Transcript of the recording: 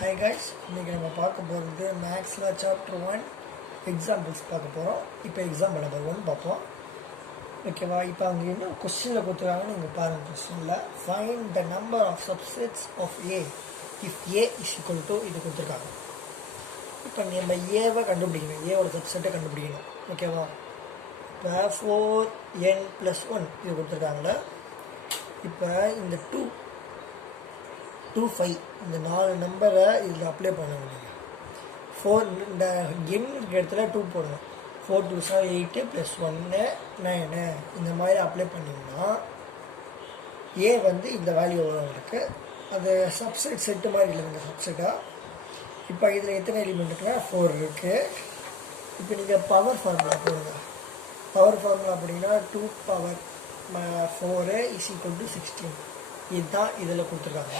Hi guys, இன்னைக்கு நம்ம பார்க்க போகிறது மேக்ஸில் சாப்டர் 1 எக்ஸாம்பிள்ஸ் பார்க்க போகிறோம். இப்போ எக்ஸாம்பிள் நம்பர் 1 பார்ப்போம். ஓகேவா? இப்போ அங்கே என்ன கொஸ்டினில் கொடுத்துருக்காங்கன்னு நீங்கள் பாருங்கள். கொஸ்டினில் find the number of subsets of A if A is equal to இது கொடுத்துருக்காங்க. இப்போ நம்ம ஏவை கண்டுபிடிக்கணும், ஏவோட சப்செட்டை கண்டுபிடிக்கணும். ஓகேவா? இப்போ 4n+1 இது கொடுத்துருக்காங்களே. இப்போ இந்த 2, 5 இந்த 4 நம்பரை இதில் அப்ளை பண்ணணும். நீங்கள் 4 இந்த எண் இடத்துல 2 போடணும். 4 2 8 +1 9 இந்த மாதிரி அப்ளை பண்ணிங்கன்னா ஏ வந்து இந்த வேல்யூ இருக்குது. அது சப்செட் செட்டு மாதிரி இல்லைங்க, சப்செட்டாக. இப்போ இதில் எத்தனை எலிமெண்ட் இருக்குன்னா 4 இருக்குது. இப்போ நீங்கள் பவர் ஃபார்முலா போடுங்க. பவர் ஃபார்முலா அப்படின்னா 2 power 4 = 16. இதுதான் இதில் கொடுத்துருக்காங்க.